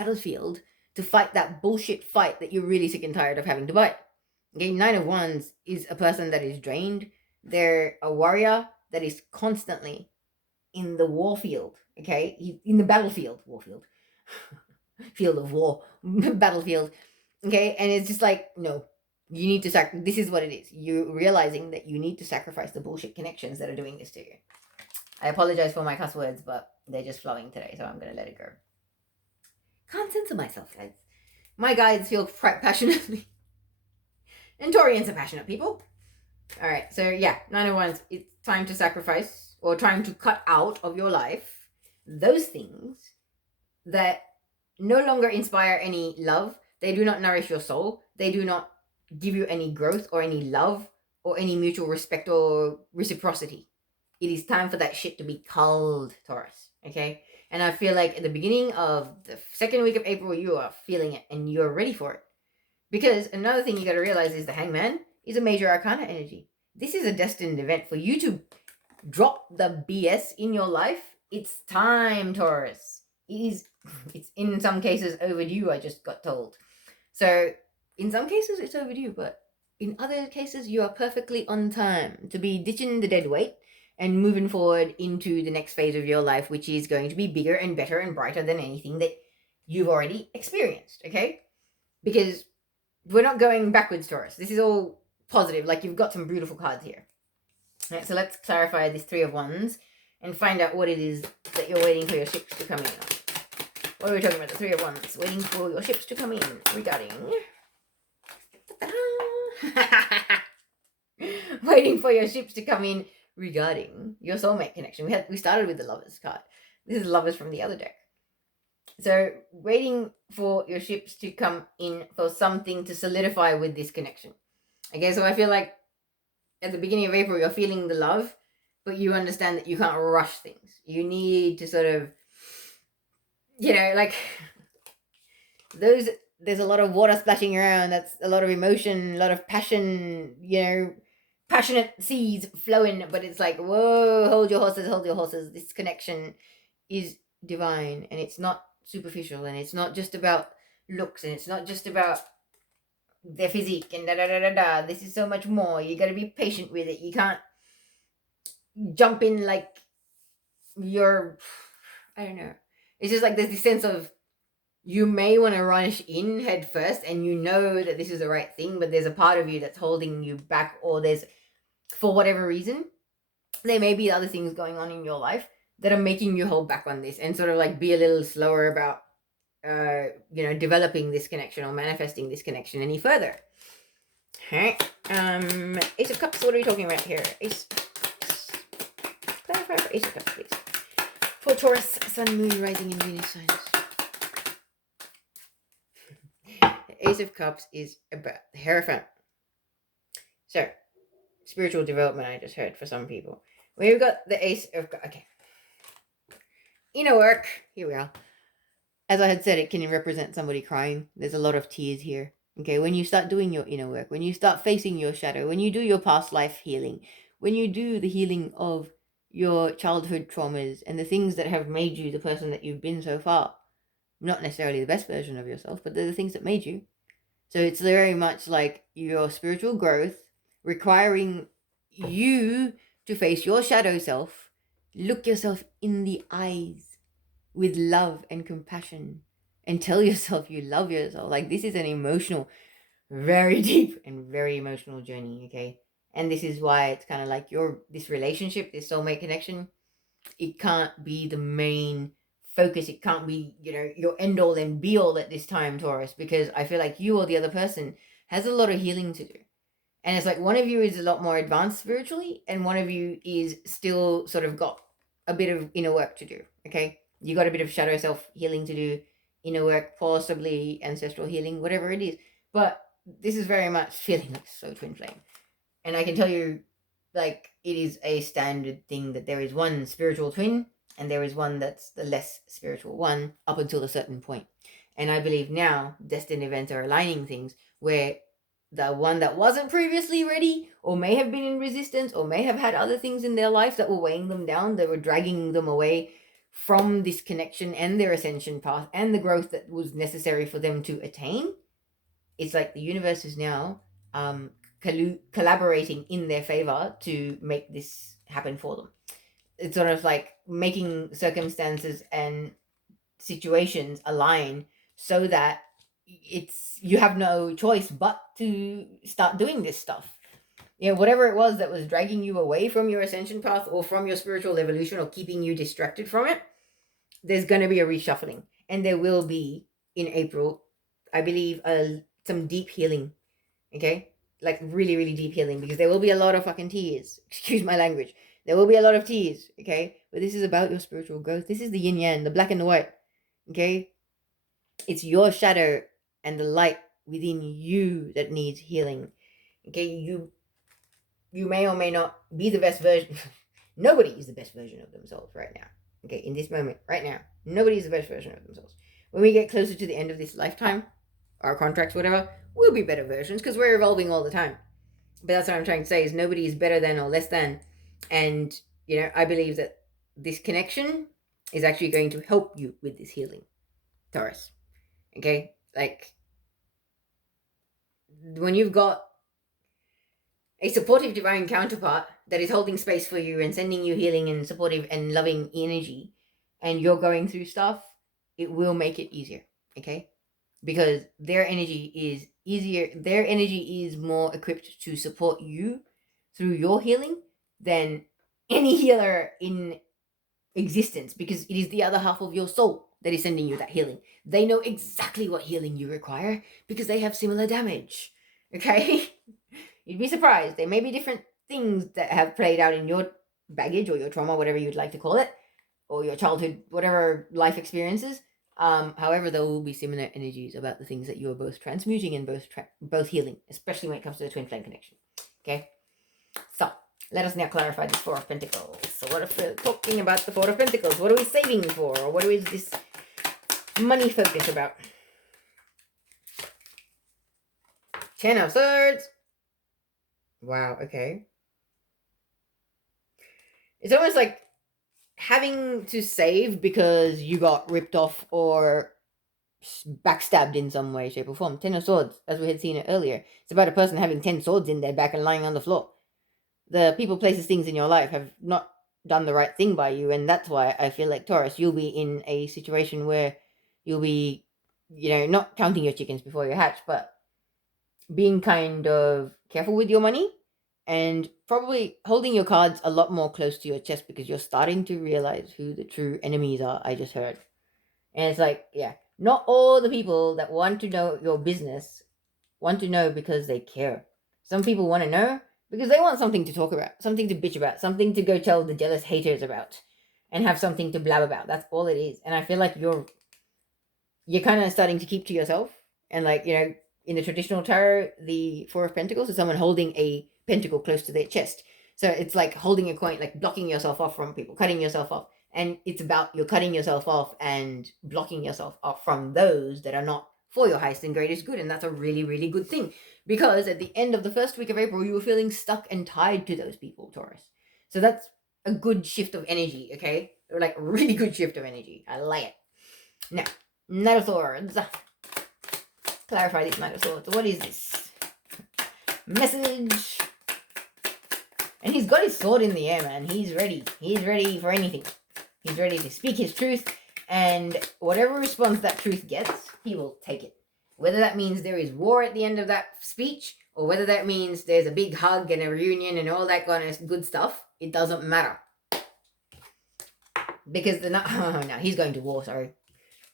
battlefield to fight that bullshit fight that you're really sick and tired of having to fight. Okay, Nine of Wands is a person that is drained. They're a warrior that is constantly in the war field. Okay, in the battlefield, warfield, field of war, battlefield. Okay, and it's just like, no, you need to this is what it is. You're realizing that you need to sacrifice the bullshit connections that are doing this to you. I apologize for my cuss words, but they're just flowing today, so I'm gonna let it go. Can't censor myself, guys. My guides feel passionately. And Taurians are passionate people. Alright, so yeah, Nine of Wands, it's time to sacrifice or trying to cut out of your life those things that no longer inspire any love. They do not nourish your soul. They do not give you any growth or any love or any mutual respect or reciprocity. It is time for that shit to be culled, Taurus. Okay? And I feel like at the beginning of the second week of April, you are feeling it and you're ready for it. Because another thing you got to realize is the Hangman is a major arcana energy. This is a destined event for you to drop the BS in your life. It's time, Taurus. It's in some cases overdue, I just got told. So in some cases it's overdue, but in other cases you are perfectly on time to be ditching the dead weight and moving forward into the next phase of your life, which is going to be bigger and better and brighter than anything that you've already experienced, okay? Because we're not going backwards, Taurus. This is all positive. Like, you've got some beautiful cards here. All right, so let's clarify this Three of Wands and find out what it is that you're waiting for your ships to come in on. What are we talking about? The Three of Wands. Waiting for your ships to come in regarding... waiting for your ships to come in regarding your soulmate connection. We started with the Lovers card. This is Lovers from the other deck. So waiting for your ships to come in for something to solidify with this connection. Okay, so I feel like at the beginning of April, you're feeling the love, but you understand that you can't rush things. You need to sort of, like there's a lot of water splashing around. That's a lot of emotion, a lot of passion, passionate seas flowing, but it's like, whoa, hold your horses. This connection is divine, and it's not superficial, and it's not just about looks, and it's not just about their physique and da. This is so much more. You got to be patient with it. You can't jump in like you're, I don't know. It's just like there's this sense of you may want to rush in head first, and you know that this is the right thing, but there's a part of you that's holding you back, or there's, for whatever reason, there may be other things going on in your life that are making you hold back on this and sort of like be a little slower about developing this connection or manifesting this connection any further. Okay. Ace of Cups, what are we talking about here? Clarify for Ace of Cups, please. For Taurus, Sun, Moon, Rising, and Venus signs. Ace of Cups is about the Hierophant. So, spiritual development, I just heard for some people. We've got the Ace of... Okay. Inner work. Here we are. As I had said, it can represent somebody crying. There's a lot of tears here. Okay, when you start doing your inner work, when you start facing your shadow, when you do your past life healing, when you do the healing of your childhood traumas and the things that have made you the person that you've been so far, not necessarily the best version of yourself, but they're the things that made you. So it's very much like your spiritual growth requiring you to face your shadow self, look yourself in the eyes with love and compassion, and tell yourself you love yourself. Like, this is an emotional, very deep and very emotional journey, okay? And this is why it's kind of like this relationship, this soulmate connection, it can't be the main focus. It can't be, your end all and be all at this time, Taurus, because I feel like you or the other person has a lot of healing to do. And it's like one of you is a lot more advanced spiritually, and one of you is still sort of got a bit of inner work to do, okay? You got a bit of shadow self healing to do, inner work, possibly ancestral healing, whatever it is. But this is very much feeling like so twin flame. And I can tell you, like, it is a standard thing that there is one spiritual twin and there is one that's the less spiritual one up until a certain point. And I believe now destined events are aligning things where the one that wasn't previously ready, or may have been in resistance, or may have had other things in their life that were weighing them down, that were dragging them away from this connection and their ascension path and the growth that was necessary for them to attain, it's like the universe is now collaborating in their favor to make this happen for them. It's sort of like making circumstances and situations align so that you have no choice but to start doing this stuff. Whatever it was that was dragging you away from your ascension path or from your spiritual evolution or keeping you distracted from it, there's going to be a reshuffling. And there will be, in April, I believe, some deep healing. Okay? Like really, really deep healing, because there will be a lot of fucking tears. Excuse my language. There will be a lot of tears. Okay? But this is about your spiritual growth. This is the yin yang, the black and the white. Okay? It's your shadow and the light within you that needs healing. Okay? You may or may not be the best version. Nobody is the best version of themselves right now. Okay, in this moment, right now, nobody is the best version of themselves. When we get closer to the end of this lifetime, our contracts, whatever, we'll be better versions because we're evolving all the time. But that's what I'm trying to say, is nobody is better than or less than. And, I believe that this connection is actually going to help you with this healing, Taurus. Okay? Like, when you've got a supportive divine counterpart that is holding space for you and sending you healing and supportive and loving energy, and you're going through stuff, it will make it easier. Okay? Because their energy is easier, their energy is more equipped to support you through your healing than any healer in existence, because it is the other half of your soul that is sending you that healing. They know exactly what healing you require because they have similar damage. Okay? You'd be surprised. There may be different things that have played out in your baggage or your trauma, whatever you'd like to call it, or your childhood, whatever life experiences. However, there will be similar energies about the things that you are both transmuting and both healing, especially when it comes to the twin flame connection. Okay? So, let us now clarify the Four of Pentacles. So what if we're talking about the Four of Pentacles? What are we saving for? Or what is this money focus about? Ten of Swords. Wow, okay. It's almost like having to save because you got ripped off or backstabbed in some way, shape, or form. Ten of Swords, as we had seen it earlier. It's about a person having 10 swords in their back and lying on the floor. The people, places, things in your life have not done the right thing by you, and that's why I feel like, Taurus, you'll be in a situation where you'll be, not counting your chickens before you hatch, but being kind of careful with your money and probably holding your cards a lot more close to your chest, because you're starting to realize who the true enemies are. I just heard. And it's like, yeah, not all the people that want to know your business want to know because they care. Some people want to know because they want something to talk about, something to bitch about, something to go tell the jealous haters about, and have something to blab about. That's all it is. And I feel like you're kind of starting to keep to yourself. And like, in the traditional tarot, the Four of Pentacles is someone holding a pentacle close to their chest. So it's like holding a coin, like blocking yourself off from people, cutting yourself off. And it's about you're cutting yourself off and blocking yourself off from those that are not for your highest and greatest good. And that's a really, really good thing. Because at the end of the first week of April, you were feeling stuck and tied to those people, Taurus. So that's a good shift of energy, okay? Like a really good shift of energy. I like it. Now, Knight of Swords. Clarify this Knight of Swords. What is this? Message. And he's got his sword in the air, man. He's ready. He's ready for anything. He's ready to speak his truth. And whatever response that truth gets, he will take it. Whether that means there is war at the end of that speech, or whether that means there's a big hug and a reunion and all that kind of good stuff, it doesn't matter. Because no, he's going to war, sorry.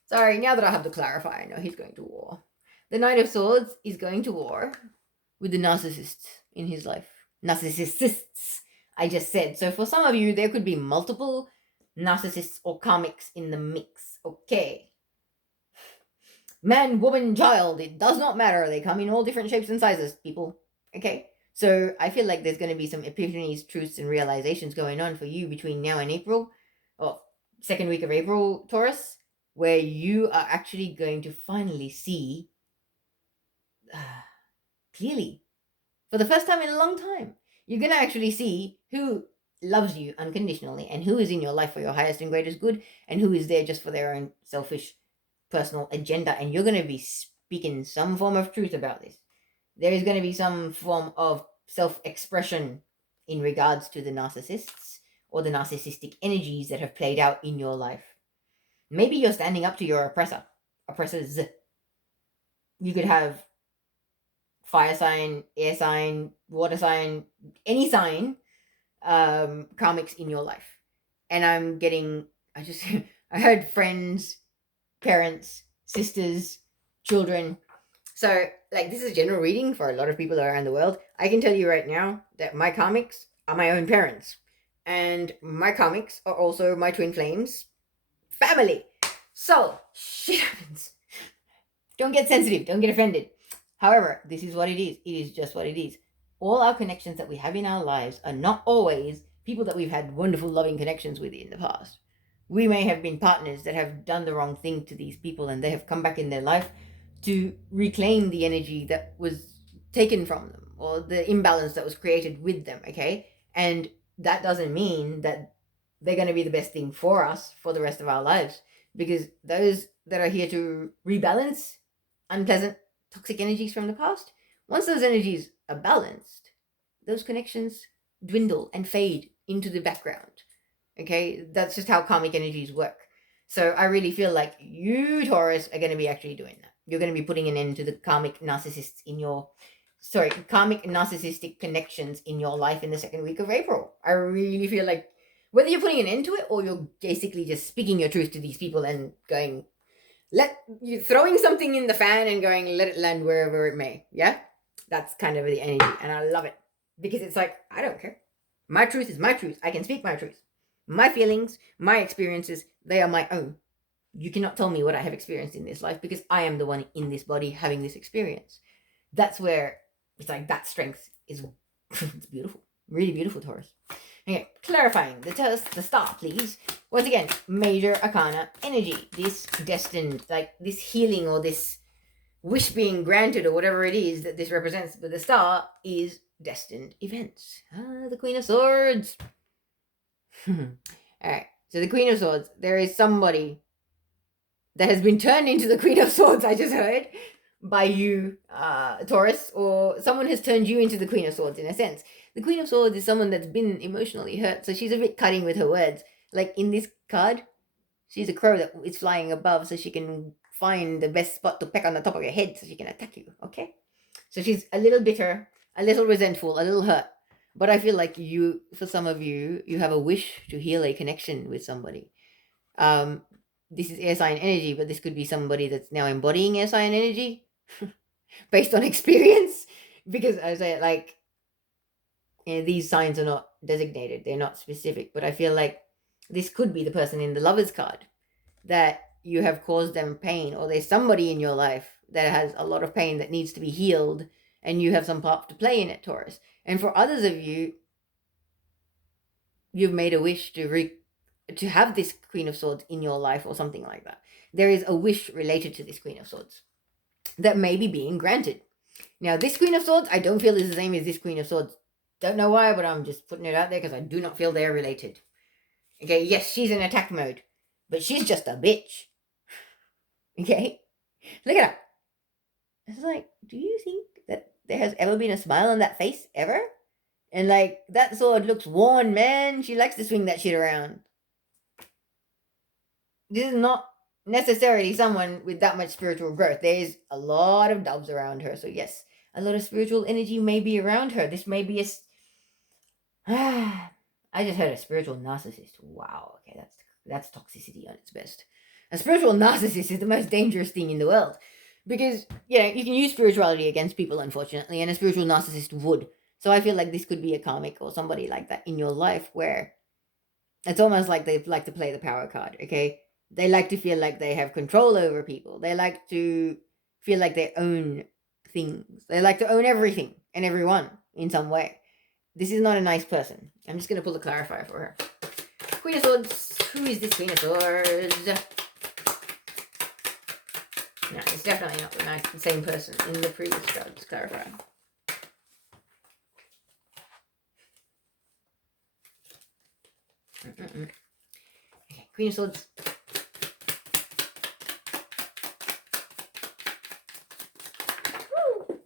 Sorry, now that I have to clarify, I know he's going to war. The Knight of Swords is going to war with the narcissists in his life. Narcissists, I just said. So for some of you, there could be multiple narcissists or karmics in the mix. Okay. Man, woman, child, it does not matter. They come in all different shapes and sizes, people. Okay? So I feel like there's going to be some epiphanies, truths, and realizations going on for you between now and April, or second week of April, Taurus, where you are actually going to finally see clearly, for the first time in a long time, you're going to actually see who loves you unconditionally and who is in your life for your highest and greatest good and who is there just for their own selfish personal agenda. And you're going to be speaking some form of truth about this. There is going to be some form of self-expression in regards to the narcissists or the narcissistic energies that have played out in your life. Maybe you're standing up to your oppressors. You could have fire sign, air sign, water sign, any sign, karmics in your life. And I heard friends, parents, sisters, children. So, like, this is a general reading for a lot of people around the world. I can tell you right now that my karmics are my own parents. And my karmics are also my twin flames family. So, shit happens. Don't get sensitive. Don't get offended. However, this is what it is. It is just what it is. All our connections that we have in our lives are not always people that we've had wonderful, loving connections with in the past. We may have been partners that have done the wrong thing to these people and they have come back in their life to reclaim the energy that was taken from them or the imbalance that was created with them, okay? And that doesn't mean that they're going to be the best thing for us for the rest of our lives, because those that are here to rebalance unpleasant, toxic energies from the past, once those energies are balanced, those connections dwindle and fade into the background. Okay, that's just how karmic energies work. So I really feel like you, Taurus, are going to be actually doing that. You're going to be putting an end to the karmic narcissistic connections in your life in the second week of April. I really feel like whether you're putting an end to it or you're basically just speaking your truth to these people and going, you throwing something in the fan and going, let it land wherever it may. Yeah, that's kind of the energy, and I love it because it's like, I don't care. My truth is my truth. I can speak my truth. My feelings, my experiences, they are my own. You cannot tell me what I have experienced in this life because I am the one in this body having this experience. That's where it's like that strength is it's beautiful. Really beautiful, Taurus. Okay, clarifying the star, please. Once again, major arcana energy. This destined, like this healing or this wish being granted or whatever it is that this represents. But the star is destined events. The Queen of Swords. Alright, so the Queen of Swords. There is somebody that has been turned into the Queen of Swords, I just heard, by you, Taurus, or someone has turned you into the Queen of Swords in a sense. The Queen of Swords is someone that's been emotionally hurt, so she's a bit cutting with her words. Like in this card, she's a crow that is flying above so she can find the best spot to peck on the top of your head so she can attack you, okay? So she's a little bitter, a little resentful, a little hurt. But I feel like for some of you, you have a wish to heal a connection with somebody. This is air sign energy, but this could be somebody that's now embodying air sign energy based on experience. Because I say, like, these signs are not designated, they're not specific, but I feel like this could be the person in the Lover's card that you have caused them pain, or there's somebody in your life that has a lot of pain that needs to be healed, and you have some part to play in it, Taurus. And for others of you, you've made a wish to have this Queen of Swords in your life or something like that. There is a wish related to this Queen of Swords that may be being granted. Now, this Queen of Swords, I don't feel is the same as this Queen of Swords. Don't know why, but I'm just putting it out there because I do not feel they're related. Okay, yes, she's in attack mode, but she's just a bitch. Okay? Look at her. It's like, do you think that there has ever been a smile on that face, ever? And like, that sword looks worn, man. She likes to swing that shit around. This is not necessarily someone with that much spiritual growth. There's a lot of doves around her. So yes, a lot of spiritual energy may be around her. This may be I just heard a spiritual narcissist. Wow. Okay, that's toxicity on its best. A spiritual narcissist is the most dangerous thing in the world. Because, you can use spirituality against people, unfortunately, and a spiritual narcissist would. So I feel like this could be a karmic or somebody like that in your life where it's almost like they like to play the power card, okay? They like to feel like they have control over people. They like to feel like they own things. They like to own everything and everyone in some way. This is not a nice person. I'm just going to pull a clarifier for her. Queen of Swords. Who is this Queen of Swords? No, it's definitely not the same person in the previous card. Just clarify. Queen of Swords. Woo.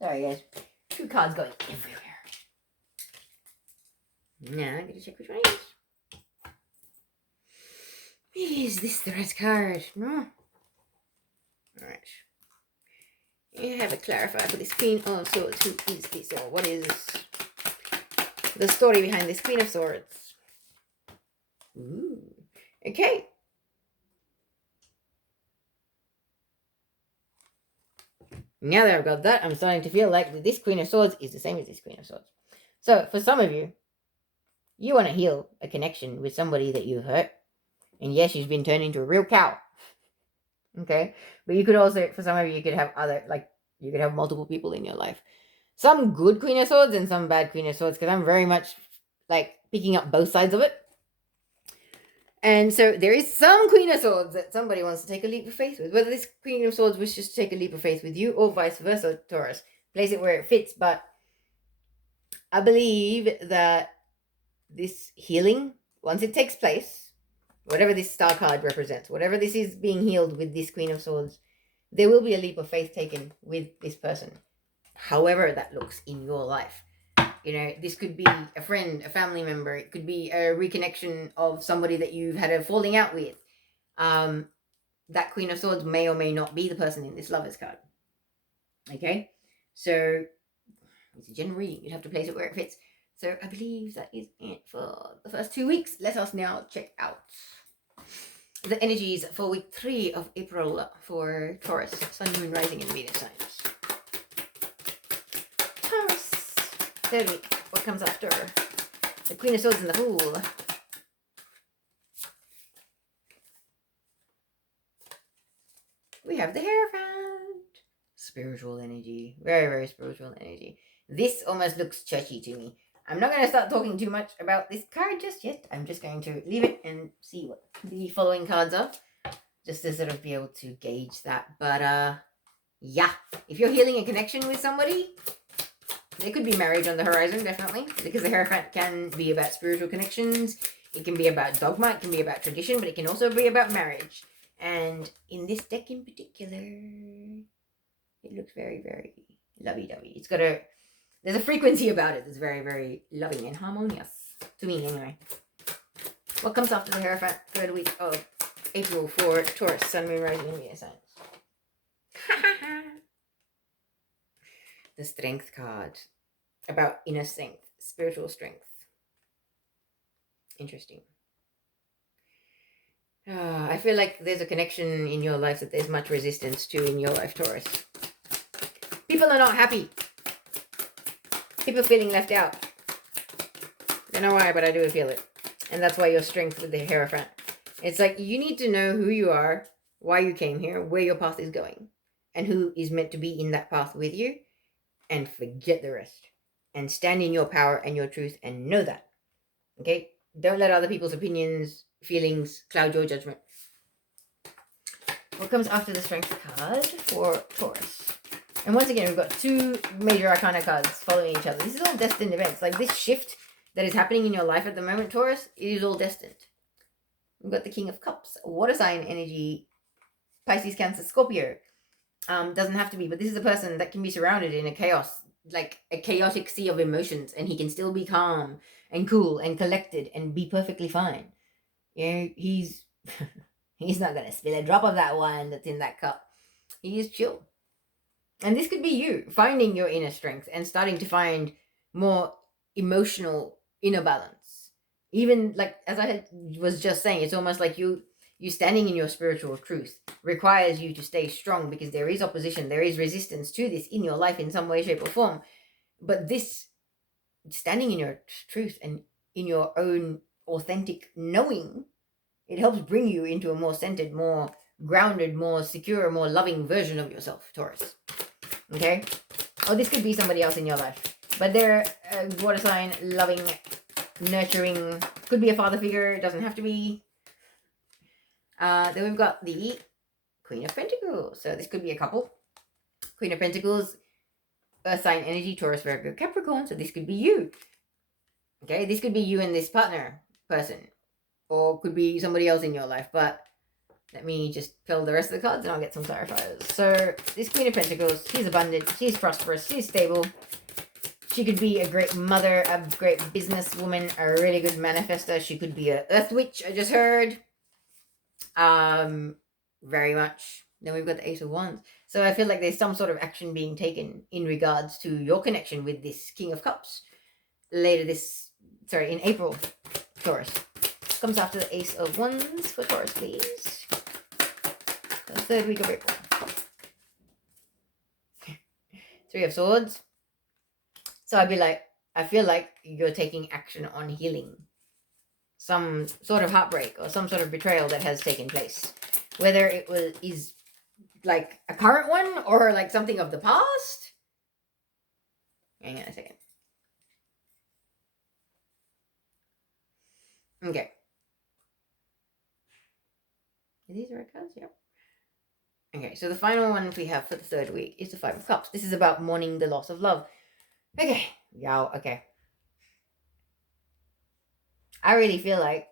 Sorry, guys. 2 cards going everywhere. Now I'm going to check which one it is. Is this the right card? No. Alright. You have a clarifier for this Queen of Swords. Who is this, or what is the story behind this Queen of Swords? Ooh. Okay. Now that I've got that, I'm starting to feel like this Queen of Swords is the same as this Queen of Swords. So, for some of you, you want to heal a connection with somebody that you hurt. And yes, she's been turned into a real cow. Okay? But you could also, for some of you, you could have you could have multiple people in your life. Some good Queen of Swords and some bad Queen of Swords, because I'm very much, picking up both sides of it. And so there is some Queen of Swords that somebody wants to take a leap of faith with. Whether this Queen of Swords wishes to take a leap of faith with you or vice versa, Taurus. Place it where it fits. But I believe that this healing, once it takes place, whatever this star card represents, whatever this is being healed with this Queen of Swords, there will be a leap of faith taken with this person. However that looks in your life. This could be a friend, a family member. It could be a reconnection of somebody that you've had a falling out with. That Queen of Swords may or may not be the person in this Lover's card. Okay? So, it's a general reading. You'd have to place it where it fits. So, I believe that is it for the first 2 weeks. Let us now check out the energies for week 3 of April for Taurus, Sun, Moon, Rising, and Venus signs. Taurus. Third week. What comes after? The Queen of Swords and the Fool. We have the Hierophant. Spiritual energy. Very, very spiritual energy. This almost looks churchy to me. I'm not going to start talking too much about this card just yet. I'm just going to leave it and see what the following cards are. Just to sort of be able to gauge that. But, yeah. If you're healing a connection with somebody, there could be marriage on the horizon, definitely. Because the Hierophant can be about spiritual connections. It can be about dogma. It can be about tradition. But it can also be about marriage. And in this deck in particular, it looks very, very lovey-dovey. It's got there's a frequency about it that's very, very loving and harmonious. To me, anyway. What comes after the Hierophant? Third week of April for Taurus, Sun, Moon, Rising, and Venus signs. The Strength card. About inner strength. Spiritual strength. Interesting. I feel like there's a connection in your life that there's much resistance to in your life, Taurus. People are not happy. People feeling left out. Don't know why, but I do feel it. And that's why your strength with the Hierophant. It's like you need to know who you are, why you came here, where your path is going, and who is meant to be in that path with you, and forget the rest. And stand in your power and your truth and know that. Okay? Don't let other people's opinions, feelings cloud your judgment. What comes after the Strength card for Taurus? And once again, we've got 2 major arcana cards following each other. This is all destined events. Like this shift that is happening in your life at the moment, Taurus, it is all destined. We've got the King of Cups, water sign energy, Pisces, Cancer, Scorpio. Doesn't have to be, but this is a person that can be surrounded in a chaos, like a chaotic sea of emotions, and he can still be calm and cool and collected and be perfectly fine. He's he's not going to spill a drop of that wine that's in that cup. He is chill. And this could be you finding your inner strength and starting to find more emotional inner balance. Even as I was just saying, it's almost like you standing in your spiritual truth requires you to stay strong because there is opposition, there is resistance to this in your life in some way, shape, or form. But this standing in your truth and in your own authentic knowing, it helps bring you into a more centered, more grounded, more secure, more loving version of yourself, Taurus. Okay? Or this could be somebody else in your life. But they're a water sign, loving, nurturing. Could be a father figure. It doesn't have to be. Then we've got the Queen of Pentacles. So this could be a couple. Queen of Pentacles, Earth sign energy, Taurus, Virgo, Capricorn. So this could be you. Okay, this could be you and this partner person, or could be somebody else in your life, but let me just fill the rest of the cards and I'll get some clarifiers. So, this Queen of Pentacles, she's abundant, she's prosperous, she's stable. She could be a great mother, a great businesswoman, a really good manifester. She could be an earth witch, I just heard. Very much. Then we've got the Ace of Wands. So I feel like there's some sort of action being taken in regards to your connection with this King of Cups. In April, Taurus. Comes after the Ace of Wands for Taurus, please. The third week of April. Three of Swords. So I feel like you're taking action on healing some sort of heartbreak or some sort of betrayal that has taken place. Whether it is like a current one or like something of the past. Hang on a second. Okay. Are these the right cards? Yep. Okay, so the final one we have for the third week is the Five of Cups. This is about mourning the loss of love. Okay. Yeah, okay. I really feel like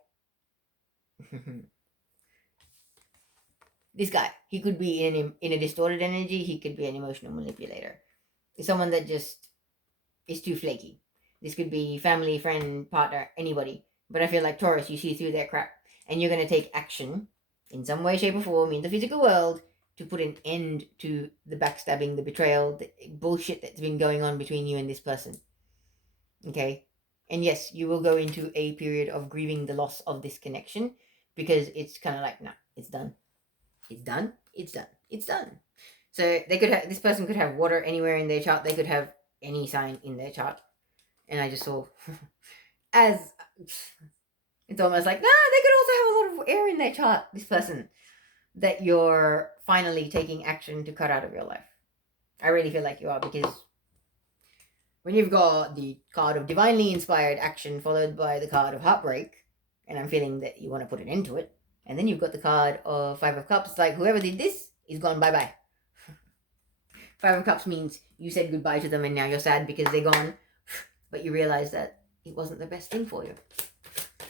this guy, he could be in a distorted energy. He could be an emotional manipulator. It's someone that just is too flaky. This could be family, friend, partner, anybody. But I feel like Taurus, you see through their crap. And you're going to take action in some way, shape, or form in the physical world to put an end to the backstabbing, the betrayal, the bullshit that's been going on between you and this person. Okay? And yes, you will go into a period of grieving the loss of this connection because it's kind of like, nah, it's done. It's done. It's done. It's done. So this person could have water anywhere in their chart. They could have any sign in their chart. And I just saw as it's almost like, they could also have a lot of air in their chart, this person that you're finally taking action to cut out of your life. I really feel like you are, because when you've got the card of divinely inspired action followed by the card of heartbreak, and I'm feeling that you want to put an end to it, and then you've got the card of Five of Cups, like whoever did this is gone, bye-bye. Five of Cups means you said goodbye to them and now you're sad because they're gone, but you realize that it wasn't the best thing for you.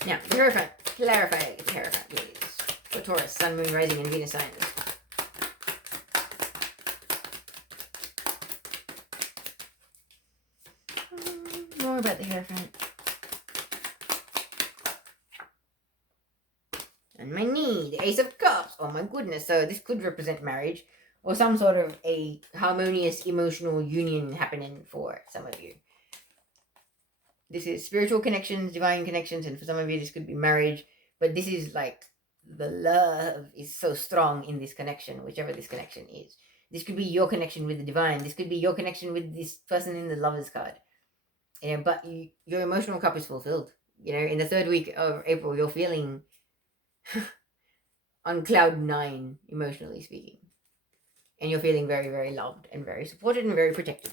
Now, the Hierophant. Clarify the Hierophant, please. For Taurus, Sun, Moon, Rising, and Venus signs. More about the Hierophant. And my knee, the Ace of Cups. Oh my goodness. So this could represent marriage or some sort of a harmonious emotional union happening for some of you. This is spiritual connections, divine connections, and for some of you this could be marriage, but this is like the love is so strong in this connection, whichever this connection is. This could be your connection with the divine. This could be your connection with this person in the Lovers card. But your emotional cup is fulfilled. In the third week of April, you're feeling on cloud 9, emotionally speaking. And you're feeling very, very loved and very supported and very protected.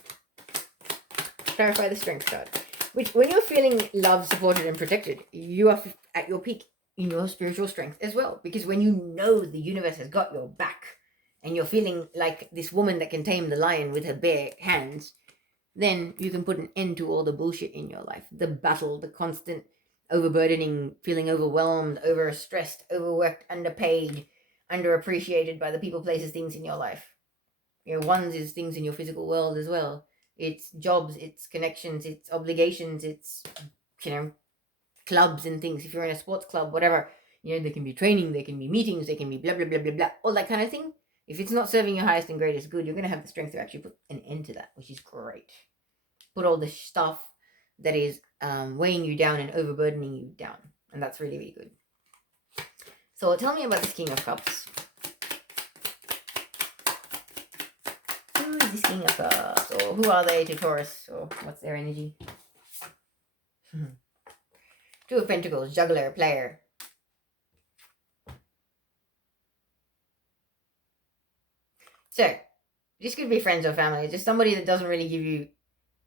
Clarify the Strength card. Which, when you're feeling loved, supported, and protected, you are at your peak in your spiritual strength as well. Because when you know the universe has got your back, and you're feeling like this woman that can tame the lion with her bare hands, then you can put an end to all the bullshit in your life. The battle, the constant overburdening, feeling overwhelmed, overstressed, overworked, underpaid, underappreciated by the people, places, things in your life. Ones is things in your physical world as well. It's jobs, it's connections, it's obligations, it's, clubs and things. If you're in a sports club, whatever, there can be training, there can be meetings, there can be blah, blah, blah, blah, blah, all that kind of thing. If it's not serving your highest and greatest good, you're going to have the strength to actually put an end to that, which is great. Put all the stuff that is weighing you down and overburdening you down. And that's really, really good. So tell me about this King of Cups. Who is this King of Cups? Or who are they to Taurus? Or what's their energy? Two of Pentacles, juggler, player. So, this could be friends or family. Just somebody that doesn't really give you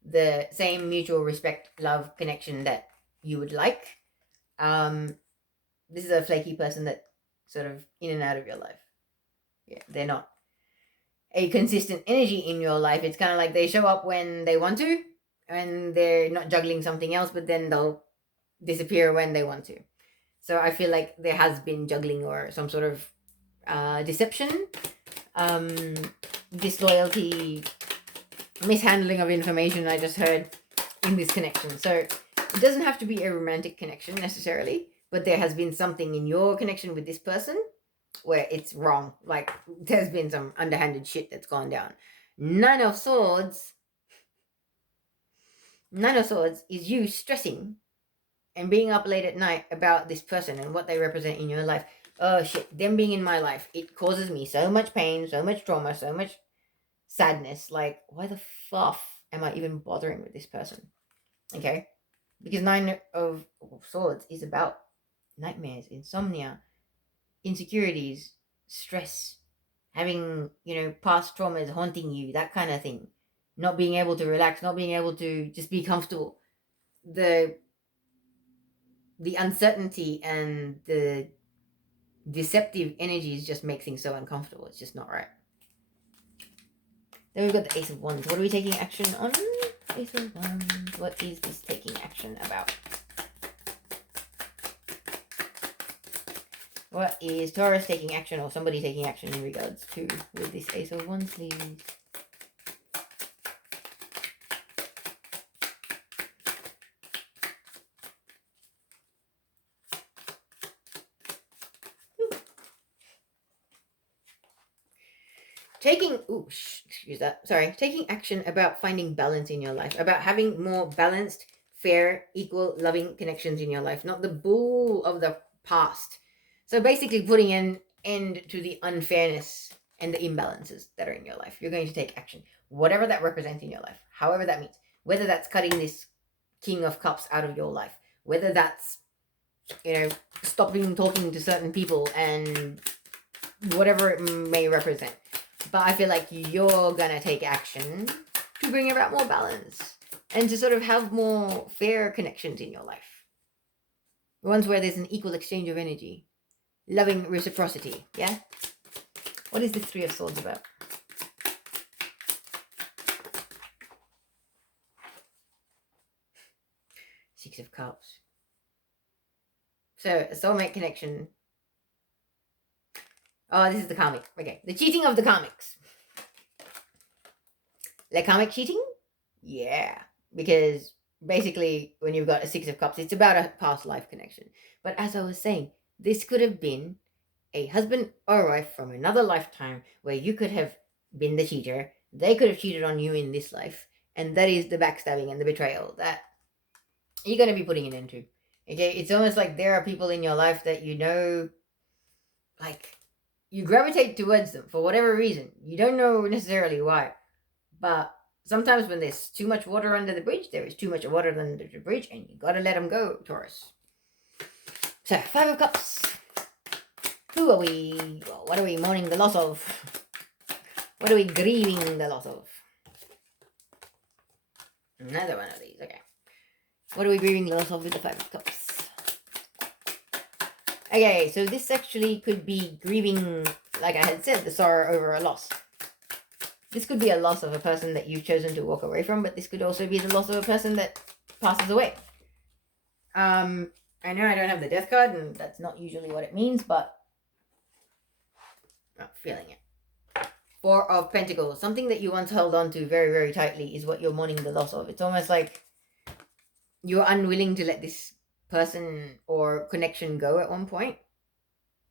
the same mutual respect, love, connection that you would like. This is a flaky person that sort of in and out of your life. Yeah, they're not a consistent energy in your life. It's kind of like they show up when they want to, and they're not juggling something else, but then they'll disappear when they want to. So I feel like there has been juggling or some sort of deception, disloyalty, mishandling of information I just heard in this connection. So it doesn't have to be a romantic connection necessarily, but there has been something in your connection with this person where it's wrong. Like there's been some underhanded shit that's gone down. Nine of Swords is you stressing and being up late at night about this person and what they represent in your life. Oh shit, them being in my life, it causes me so much pain, so much trauma, so much sadness. Like, why the fluff am I even bothering with this person? Okay? Because Nine of Swords is about nightmares, insomnia, insecurities, stress, having, past traumas haunting you, that kind of thing. Not being able to relax, not being able to just be comfortable. The uncertainty and the deceptive energies just make things so uncomfortable. It's just not right. Then we've got the Ace of Wands. What are we taking action on? Ace of Wands. What is this taking action about? What is Taurus taking action or somebody taking action in regards to with this Ace of Wands, please? Taking action about finding balance in your life, about having more balanced, fair, equal, loving connections in your life, not the bull of the past. So basically putting an end to the unfairness and the imbalances that are in your life. You're going to take action, whatever that represents in your life, however that means, whether that's cutting this King of Cups out of your life, whether that's, stopping talking to certain people and whatever it may represent. But I feel like you're gonna take action to bring about more balance and to sort of have more fair connections in your life. Ones where there's an equal exchange of energy. Loving reciprocity, yeah? What is the Three of Swords about? Six of Cups. So, a soulmate connection. Oh, this is the karmic. Okay, the cheating of the karmics. The karmic cheating? Yeah, because basically when you've got a Six of Cups, it's about a past life connection. But as I was saying, this could have been a husband or wife from another lifetime where you could have been the cheater. They could have cheated on you in this life. And that is the backstabbing and the betrayal that you're going to be putting it into. Okay, it's almost like there are people in your life that like, you gravitate towards them for whatever reason. You don't know necessarily why. But sometimes when there's too much water under the bridge, there is too much water under the bridge, and you gotta let them go, Taurus. So, Five of Cups. Who are we? Well, what are we mourning the loss of? What are we grieving the loss of? Another one of these, okay. What are we grieving the loss of with the Five of Cups? Okay, so this actually could be grieving, like I had said, the sorrow over a loss. This could be a loss of a person that you've chosen to walk away from, but this could also be the loss of a person that passes away. I know I don't have the Death card, and that's not usually what it means, but I'm not feeling it. Four of Pentacles. Something that you once held on to very, very tightly is what you're mourning the loss of. It's almost like you're unwilling to let this person or connection go at one point,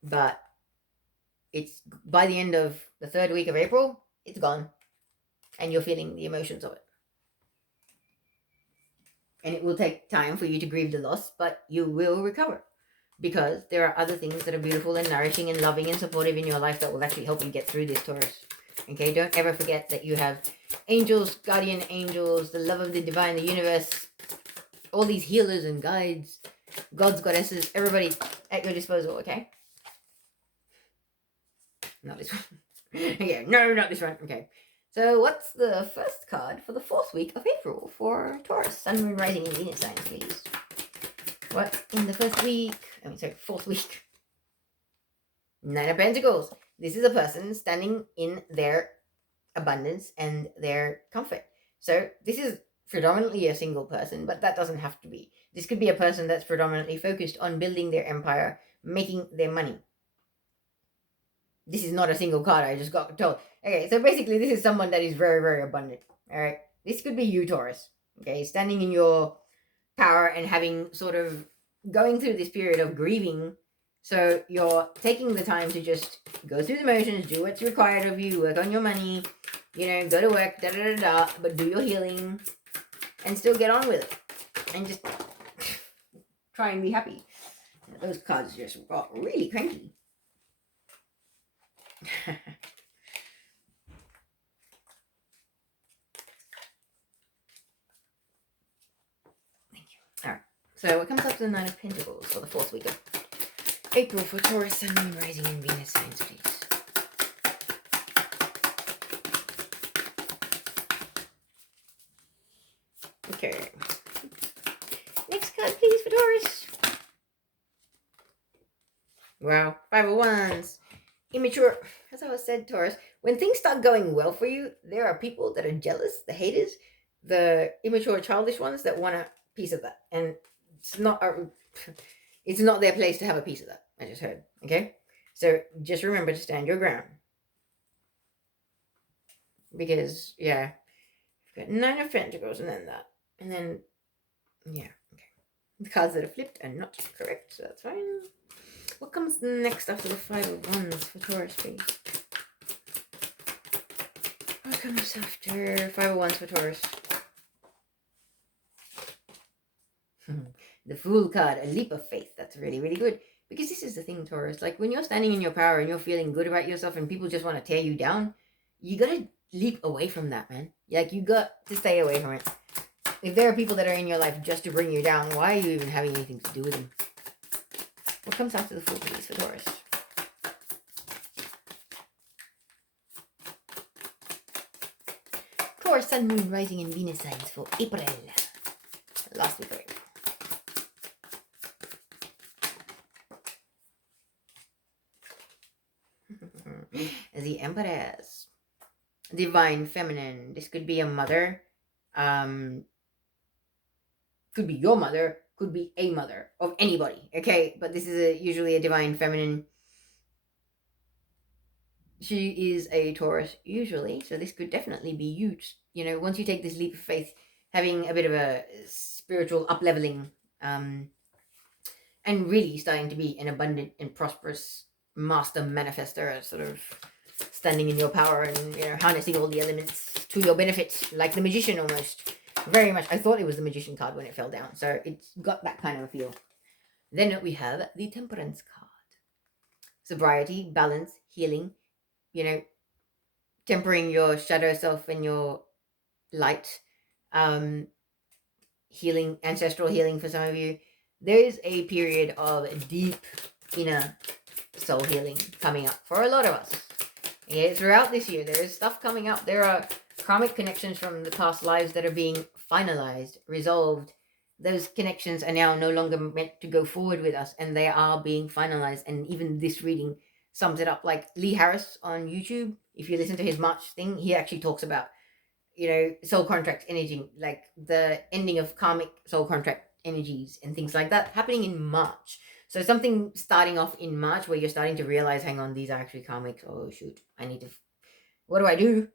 but it's by the end of the third week of April, it's gone, and you're feeling the emotions of it. And it will take time for you to grieve the loss, but you will recover, because there are other things that are beautiful and nourishing and loving and supportive in your life that will actually help you get through this, Taurus. Okay, don't ever forget that you have angels, guardian angels, the love of the divine, the universe, all these healers and guides, gods, goddesses, everybody at your disposal, okay? Not this one. Okay, no, not this one. Okay. So what's the first card for the fourth week of April for Taurus? Sun, Moon, Rising, and Venus signs, please. What in the fourth week? Nine of Pentacles. This is a person standing in their abundance and their comfort. So this is predominantly a single person, but that doesn't have to be. This could be a person that's predominantly focused on building their empire, making their money. This is not a single card, I just got told. Okay, so basically this is someone that is very, very abundant. All right, this could be you, Taurus. Okay, standing in your power and having sort of going through this period of grieving. So you're taking the time to just go through the motions, do what's required of you, work on your money, go to work, but do your healing and still get on with it. And just try and be happy. Those cards just got really cranky. Thank you. All right. So what comes up to the Nine of Pentacles for the 4th week of April for Taurus, Sun, Moon, Rising, and Venus signs, please. Okay. Next card, please, for Taurus. Wow. 5 of Wands. Immature. As I was said, Taurus, when things start going well for you, there are people that are jealous, the haters, the immature, childish ones that want a piece of that. And it's not their place to have a piece of that. I just heard. Okay? So just remember to stand your ground. Because, yeah, you've got 9 of Pentacles and then that. And then, yeah, okay. The cards that are flipped are not correct, so that's fine. What comes next after the 5 of Wands for Taurus, please? What comes after 5 of Wands for Taurus? The Fool card, a leap of faith. That's really, really good. Because this is the thing, Taurus. Like, when you're standing in your power and you're feeling good about yourself and people just want to tear you down, you got to leap away from that, man. Like, you got to stay away from it. If there are people that are in your life just to bring you down, why are you even having anything to do with them? What comes after the Fool, please, for Taurus? Taurus, Sun, Moon, Rising, and Venus signs for April. Last week of April. The Empress. Divine Feminine. This could be a mother. Could be your mother. Could be a mother of anybody. Okay? But this is usually a Divine Feminine. She is a Taurus usually. So this could definitely be you. Once you take this leap of faith, having a bit of a spiritual up-leveling, and really starting to be an abundant and prosperous master manifester, sort of standing in your power and harnessing all the elements to your benefit, like the Magician almost. Very much. I thought it was the Magician card when it fell down, so it's got that kind of a feel. Then we have the Temperance card. Sobriety, balance, healing, tempering your shadow self and your light, healing, ancestral healing for some of you. There is a period of deep inner soul healing coming up for a lot of us. Yeah, throughout this year, there is stuff coming up. There are karmic connections from the past lives that are being finalized, resolved. Those connections are now no longer meant to go forward with us, and they are being finalized. And even this reading sums it up. Like Lee Harris on YouTube, if you listen to his March thing, he actually talks about, soul contract energy, like the ending of karmic soul contract energies and things like that happening in March. So something starting off in March where you're starting to realize, hang on, these are actually karmic. Oh, shoot. What do I do?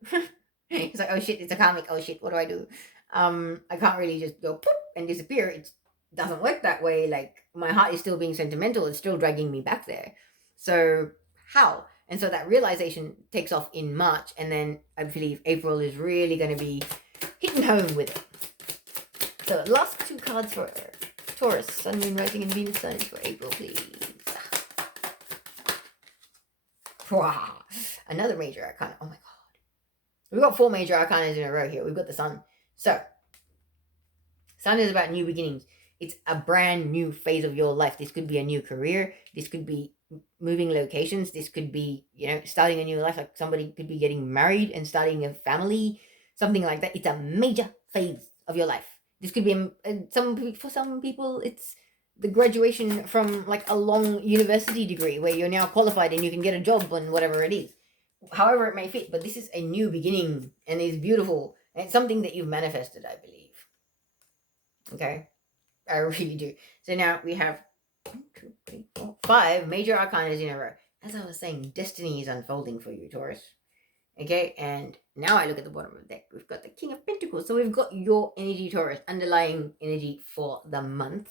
It's like, oh, shit, it's a karmic. Oh, shit, what do I do? I can't really just go poof and disappear. It doesn't work that way. Like, my heart is still being sentimental. It's still dragging me back there. So how? And so that realization takes off in March. And then I believe April is really going to be hitting home with it. So last 2 cards for Taurus, Sun, Moon, Rising, and Venus signs for April, please. Wow. Another major arcana. Oh my god. We've got 4 major arcanas in a row here. We've got the Sun. So, Sun is about new beginnings. It's a brand new phase of your life. This could be a new career. This could be moving locations. This could be, starting a new life. Like somebody could be getting married and starting a family. Something like that. It's a major phase of your life. This could be, for some people, it's the graduation from like a long university degree where you're now qualified and you can get a job on whatever it is. However it may fit, but this is a new beginning and it's beautiful. And it's something that you've manifested, I believe. Okay, I really do. So now we have 1, 2, 3, 4, 5 major arcana in a row. As I was saying, destiny is unfolding for you, Taurus. Okay, and now I look at the bottom of the deck. We've got the King of Pentacles. So we've got your energy, Taurus, underlying energy for the month.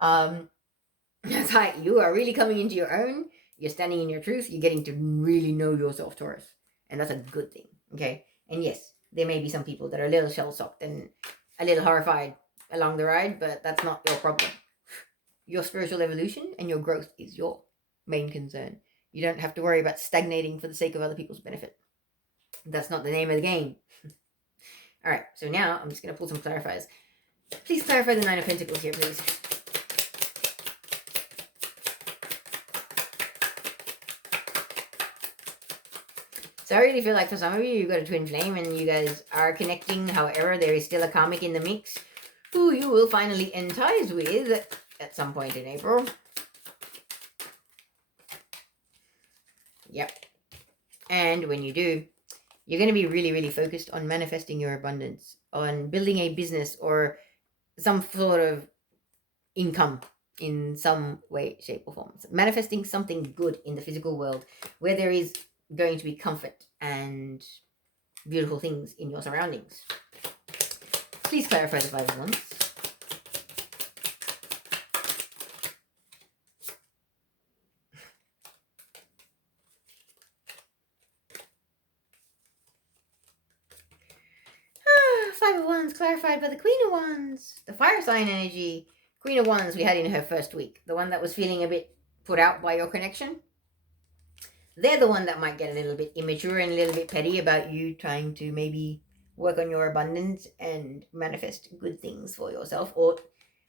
That's right. You are really coming into your own. You're standing in your truth. You're getting to really know yourself, Taurus. And that's a good thing. Okay. And yes, there may be some people that are a little shell shocked and a little horrified along the ride, but that's not your problem. Your spiritual evolution and your growth is your main concern. You don't have to worry about stagnating for the sake of other people's benefit. That's not the name of the game. All right. So now I'm just going to pull some clarifiers. Please clarify the Nine of Pentacles here, please. So I really feel like for some of you, you've got a twin flame and you guys are connecting. However, there is still a karmic in the mix who you will finally end ties with at some point in April. Yep. And when you do, you're going to be really, really focused on manifesting your abundance, on building a business or some sort of income in some way, shape, or form. So manifesting something good in the physical world where there is going to be comfort and beautiful things in your surroundings. Please clarify the Five of Wands. Five of Wands clarified by the Queen of Wands. The fire sign energy. Queen of Wands we had in her first week. The one that was feeling a bit put out by your connection. They're the one that might get a little bit immature and a little bit petty about you trying to maybe work on your abundance and manifest good things for yourself, or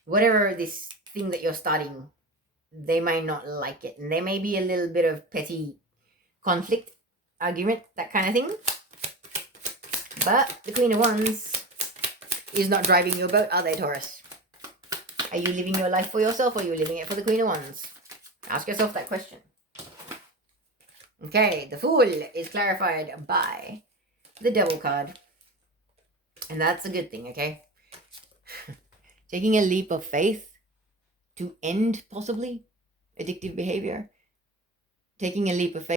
whatever this thing that you're starting, they might not like it. And there may be a little bit of petty conflict, argument, that kind of thing. But the Queen of Wands is not driving your boat, are they, Taurus? Are you living your life for yourself, or are you living it for the Queen of Wands? Ask yourself that question. Okay, the Fool is clarified by the Devil card. And that's a good thing, okay? Taking a leap of faith to end, possibly, addictive behavior. Taking a leap of faith